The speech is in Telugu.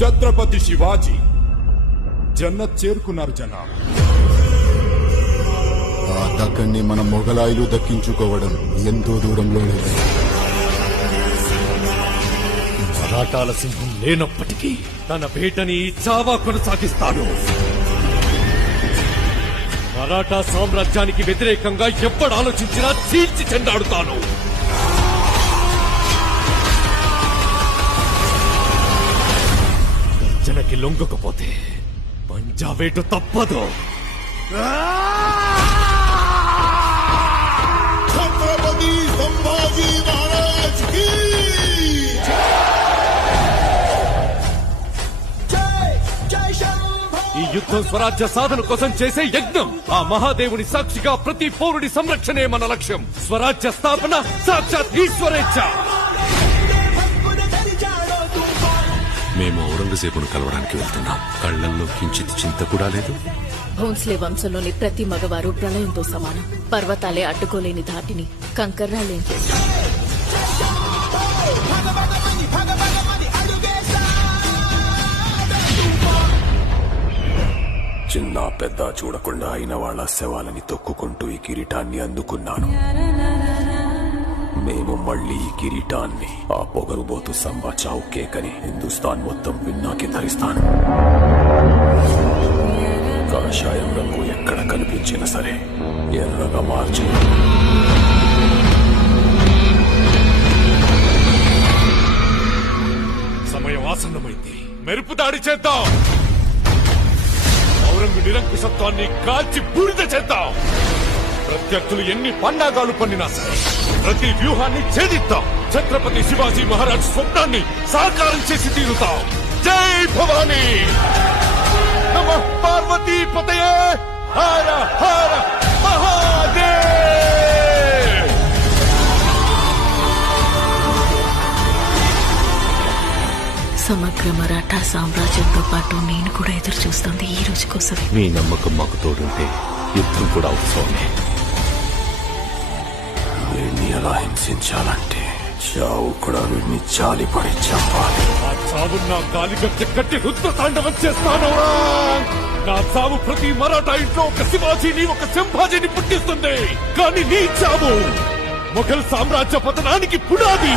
ఛత్రపతి శివాజీ జన్నత్ చేరుకున్నారు జనాబ్. ఆ దక్కన్ని మన మొఘలాయులు దక్కించుకోవడం ఎంతో దూరంలో లేదు. మరాఠాల సింహం లేనప్పటికీ తన వేటని చావా కొనసాగిస్తాడు. మరాఠా సామ్రాజ్యానికి వ్యతిరేకంగా ఎప్పుడు ఆలోచించినా చీల్చి చెండాడుతాను. గర్జనకి లొంగకపోతే పంజావేటు తప్పదు. ఛత్రపతి సంభాజీ మహారాజ్ కీ ఈ యుద్ధం స్వరాజ్య సాధన కోసం చేసే యజ్ఞం. ఆ మహాదేవుని సాక్షిగా ప్రతి పౌరుడి సంరక్షణే మన లక్ష్యం. స్వరాజ్య స్థాపన సాక్షాత్ ఈశ్వరేచ్ఛ. మేము ఔరంగజేబును కలవడానికి వెళ్తున్నాం. కళ్లల్లో కించిత్ చింత కూడా లేదు. భోన్స్లే వంశంలోని ప్రతి మగవారు ప్రళయంతో సమానం. పర్వతాలే అడ్డుకోలేని ధాటిని కంకర్రాలేం చేశారు. చిన్న పెద్ద చూడకుండా అయిన వాళ్ళ శవాలని తొక్కుకుంటూ ఈ కిరీటాన్ని అందుకున్నాను. మేము మళ్ళీ ఈ కిరీటాన్ని ఆ పొగరుబోతు సంబా చావు కేకని హిందుస్థాన్ మొత్తం విన్నాకి ధరిస్తాను. కాషాయం రంగు ఎక్కడ కనిపించినా సరే ఎర్రగా మార్చి సమయం ఆసన్నమైంది. మెరుపు దాడి చేద్దాం. ఔరంగు నిరంకుశత్వాన్ని కాల్చి బూడిద చేద్దాం. ప్రత్యర్థులు ఎన్ని పండాగాలు పన్నినా సరే ప్రతి వ్యూహాన్ని ఛేదిద్దాం. ఛత్రపతి శివాజీ మహారాజ్ స్వప్నాన్ని సాకారం చేసి తీరుతాం. జై భవానీ. నమః పార్వతీ పతయే. హర హర మహాదేవ్. సమగ్ర మరాఠా సామ్రాజ్యంతో పాటు నేను కూడా ఎదురు చూస్తుంది ఈ రోజు కోసమే. మీ నమ్మకం మాకు తోడుంటే యుద్ధం కూడా అవసరమే. వీడిని ఎలా హింసించాలంటే చావు కూడా వీడిని జాలిపడి చంపాలి. ఆ చావు నా గాలిగట్టె కట్టి రుద్ర తాండవం చేస్తాను. నా చావు ప్రతి మరాఠా ఇంట్లో ఒక శివాజీని ఒక సంభాజీని పుట్టిస్తుంది. కానీ నీ చావు మొఘల్ సామ్రాజ్య పతనానికి పునాది.